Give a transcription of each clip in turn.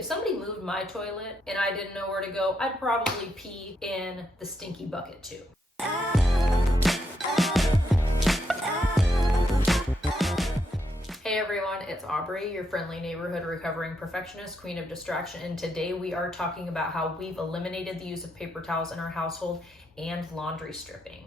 If somebody moved my toilet and I didn't know where to go, I'd probably pee in the stinky bucket too. Hey everyone, it's Aubrey, your friendly neighborhood recovering perfectionist, queen of distraction, and today we are talking about how we've eliminated the use of paper towels in our household and laundry stripping.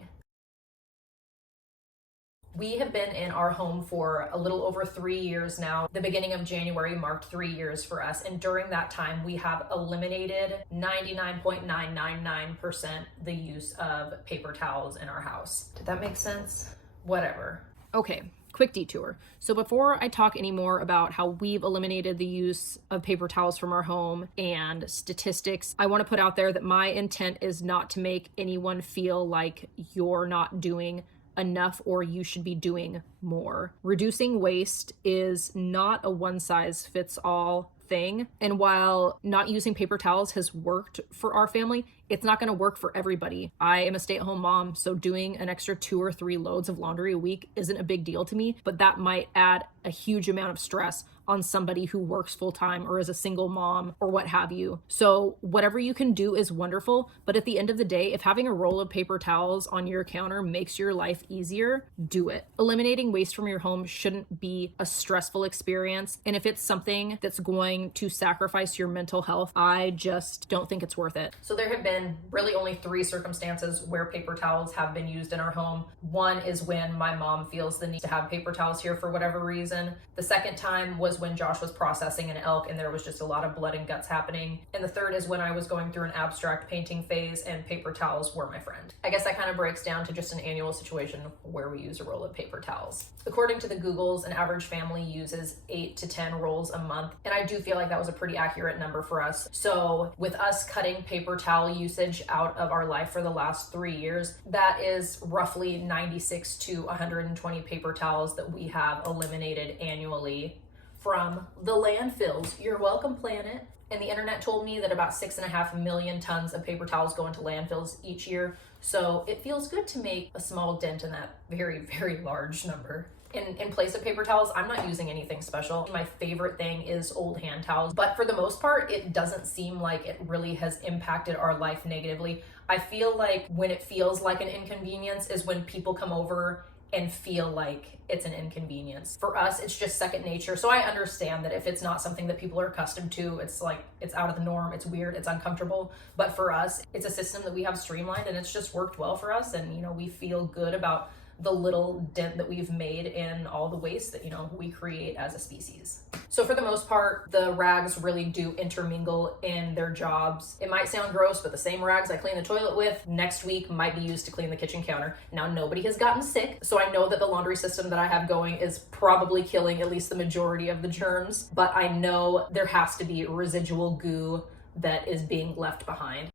We have been in our home for a little over 3 years now. The beginning of January marked 3 years for us, and during that time we have eliminated 99.999% the use of paper towels in our house. Did that make sense? Whatever. Okay, quick detour. So before I talk any more about how we've eliminated the use of paper towels from our home and statistics, I want to put out there that my intent is not to make anyone feel like you're not doing enough or you should be doing more. Reducing waste is not a one-size-fits-all thing. And while not using paper towels has worked for our family, it's not going to work for everybody. I am a stay-at-home mom, so doing an extra 2 or 3 loads of laundry a week isn't a big deal to me, but that might add a huge amount of stress on somebody who works full-time or is a single mom or what have you. So whatever you can do is wonderful, but at the end of the day, if having a roll of paper towels on your counter makes your life easier, do it. Eliminating waste from your home shouldn't be a stressful experience, and if it's something that's going to sacrifice your mental health, I just don't think it's worth it. So there have been really only 3 circumstances where paper towels have been used in our home. One is when my mom feels the need to have paper towels here for whatever reason. The second time was when Josh was processing an elk and there was just a lot of blood and guts happening. And the third is when I was going through an abstract painting phase and paper towels were my friend. I guess that kind of breaks down to just an annual situation where we use a roll of paper towels. According to the Googles, an average family uses 8 to 10 rolls a month. And I do feel like that was a pretty accurate number for us. So with us cutting paper towel usage out of our life for the last 3 years, that is roughly 96 to 120 paper towels that we have eliminated annually from the landfills. You're welcome, planet. And the internet told me that about 6.5 million tons of paper towels go into landfills each year. So it feels good to make a small dent in that very, very large number. In place of paper towels, I'm not using anything special. My favorite thing is old hand towels, but for the most part, it doesn't seem like it really has impacted our life negatively. I feel like when it feels like an inconvenience is when people come over and feel like it's an inconvenience. For us, it's just second nature. So I understand that if it's not something that people are accustomed to, it's like, it's out of the norm, it's weird, it's uncomfortable. But for us, it's a system that we have streamlined and it's just worked well for us. And, we feel good about the little dent that we've made in all the waste that, we create as a species. So for the most part, the rags really do intermingle in their jobs. It might sound gross, but the same rags I clean the toilet with next week might be used to clean the kitchen counter. Now, nobody has gotten sick, so I know that the laundry system that I have going is probably killing at least the majority of the germs, but I know there has to be residual goo that is being left behind.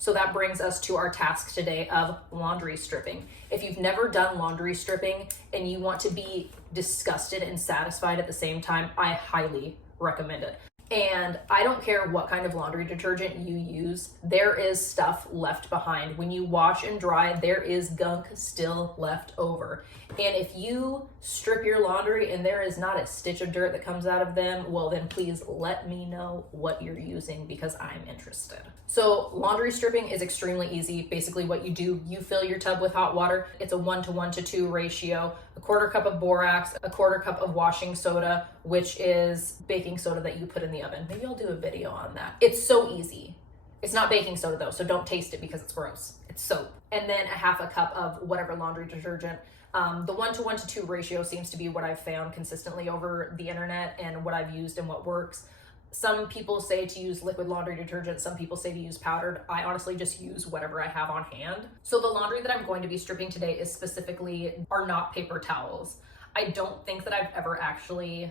So that brings us to our task today of laundry stripping. If you've never done laundry stripping and you want to be disgusted and satisfied at the same time, I highly recommend it. And I don't care what kind of laundry detergent you use, there is stuff left behind. When you wash and dry, there is gunk still left over. And if you strip your laundry and there is not a stitch of dirt that comes out of them, well then please let me know what you're using because I'm interested. So laundry stripping is extremely easy. Basically what you do, you fill your tub with hot water. It's a 1:1:2 ratio, a 1/4 cup of borax, a 1/4 cup of washing soda, which is baking soda that you put in the oven. Maybe I'll do a video on that. It's so easy. It's not baking soda though, so don't taste it because it's gross. It's soap. And then a 1/2 cup of whatever laundry detergent. The 1:2 ratio seems to be what I've found consistently over the internet and what I've used and what works. Some people say to use liquid laundry detergent, some people say to use powdered. I honestly just use whatever I have on hand. So the laundry that I'm going to be stripping today is specifically are not paper towels. I don't think that I've ever actually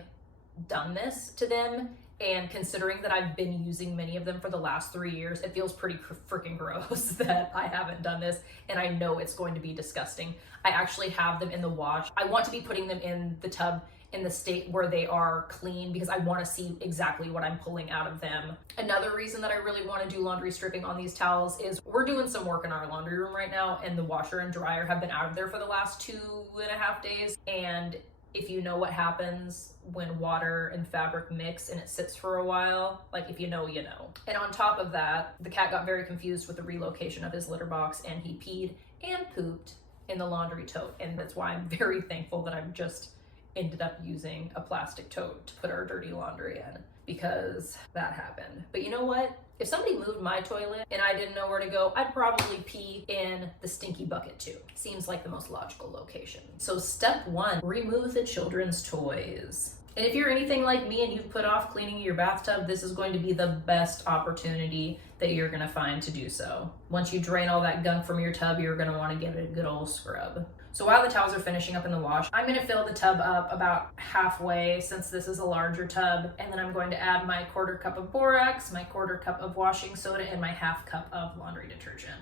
done this to them. And considering that I've been using many of them for the last 3 years, it feels pretty freaking gross that I haven't done this. And I know it's going to be disgusting. I actually have them in the wash. I want to be putting them in the tub in the state where they are clean because I want to see exactly what I'm pulling out of them. Another reason that I really want to do laundry stripping on these towels is we're doing some work in our laundry room right now and the washer and dryer have been out of there for the last 2.5 days. And if you know what happens when water and fabric mix and it sits for a while, like if you know, you know. And on top of that, the cat got very confused with the relocation of his litter box and he peed and pooped in the laundry tote. And that's why I'm very thankful that I've just ended up using a plastic tote to put our dirty laundry in, because that happened. But you know what? If somebody moved my toilet and I didn't know where to go, I'd probably pee in the stinky bucket too. Seems like the most logical location. So step 1, remove the children's toys. And if you're anything like me and you've put off cleaning your bathtub, this is going to be the best opportunity that you're gonna find to do so. Once you drain all that gunk from your tub, you're gonna wanna give it a good old scrub. So while the towels are finishing up in the wash, I'm gonna fill the tub up about halfway, since this is a larger tub, and then I'm going to add my 1/4 cup of borax, my 1/4 cup of washing soda, and my 1/2 cup of laundry detergent.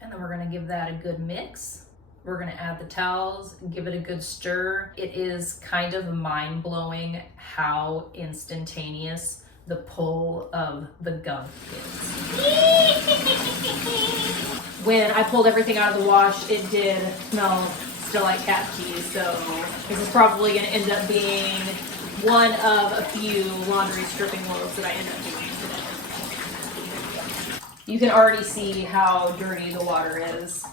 And then we're gonna give that a good mix. We're gonna add the towels, give it a good stir. It is kind of mind-blowing how instantaneous the pull of the gunk is. When I pulled everything out of the wash, it did smell still like cat pee, so this is probably gonna end up being one of a few laundry stripping loads that I end up doing today. You can already see how dirty the water is.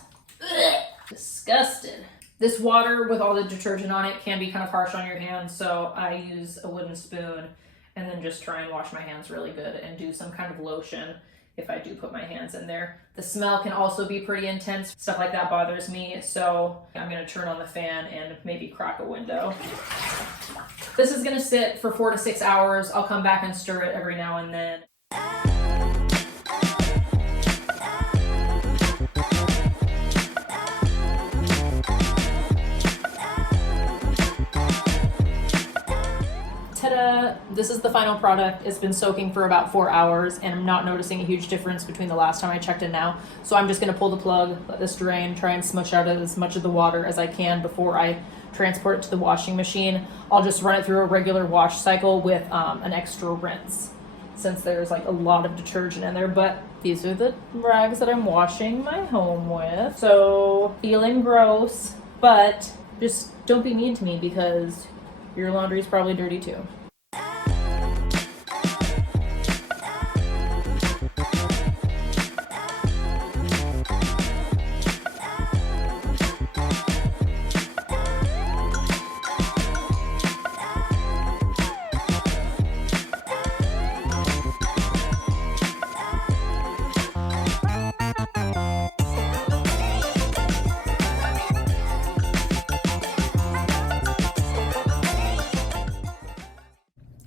Ugh, disgusted. This water with all the detergent on it can be kind of harsh on your hands, so I use a wooden spoon and then just try and wash my hands really good and do some kind of lotion if I do put my hands in there. The smell can also be pretty intense. Stuff like that bothers me, so I'm gonna turn on the fan and maybe crack a window. This is gonna sit for 4 to 6 hours. I'll come back and stir it every now and then. Ta-da! This is the final product. It's been soaking for about 4 hours and I'm not noticing a huge difference between the last time I checked and now. So I'm just gonna pull the plug, let this drain, try and smush out as much of the water as I can before I transport it to the washing machine. I'll just run it through a regular wash cycle with an extra rinse, since there's like a lot of detergent in there. But these are the rags that I'm washing my home with. So feeling gross, but just don't be mean to me because your laundry is probably dirty too.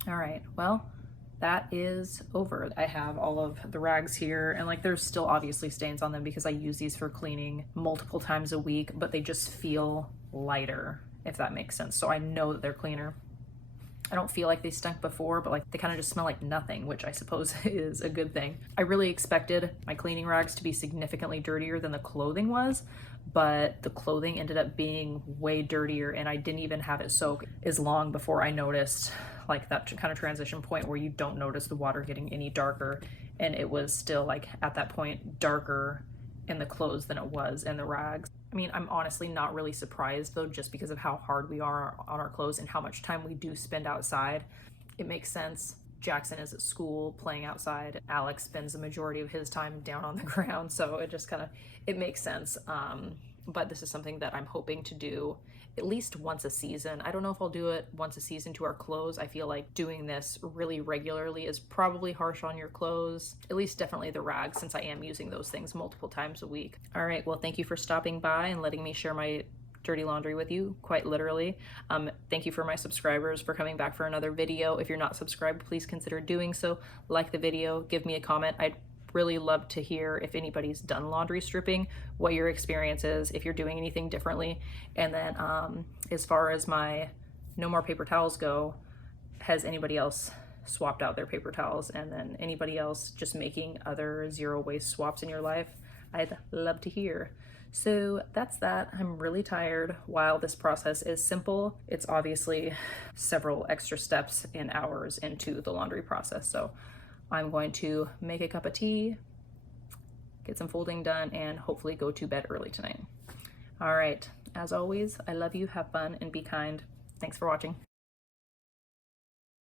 All right, well, that is over. I have all of the rags here and like there's still obviously stains on them because I use these for cleaning multiple times a week, but they just feel lighter, if that makes sense. So I know that they're cleaner. I don't feel like they stunk before, but like they kind of just smell like nothing, which I suppose is a good thing. I really expected my cleaning rags to be significantly dirtier than the clothing was, but the clothing ended up being way dirtier and I didn't even have it soak as long before I noticed like that kind of transition point where you don't notice the water getting any darker, and it was still like at that point darker in the clothes than it was in the rags. I mean, I'm honestly not really surprised though, just because of how hard we are on our clothes and how much time we do spend outside. It makes sense. Jackson is at school playing outside. Alex spends the majority of his time down on the ground, so it just kind of, it makes sense. But this is something that I'm hoping to do at least once a season. I don't know if I'll do it once a season to our clothes. I feel like doing this really regularly is probably harsh on your clothes, at least definitely the rags, since I am using those things multiple times a week. All right, well, thank you for stopping by and letting me share my dirty laundry with you, quite literally. Thank you for my subscribers for coming back for another video. If you're not subscribed, please consider doing so. Like the video, give me a comment. I'd really love to hear if anybody's done laundry stripping, what your experience is, if you're doing anything differently. And then as far as my no more paper towels go, has anybody else swapped out their paper towels? And then anybody else just making other zero waste swaps in your life? I'd love to hear. So that's that. I'm really tired. While this process is simple, it's obviously several extra steps and hours into the laundry process. So I'm going to make a cup of tea, get some folding done, and hopefully go to bed early tonight. All right, as always, I love you, have fun, and be kind. Thanks for watching.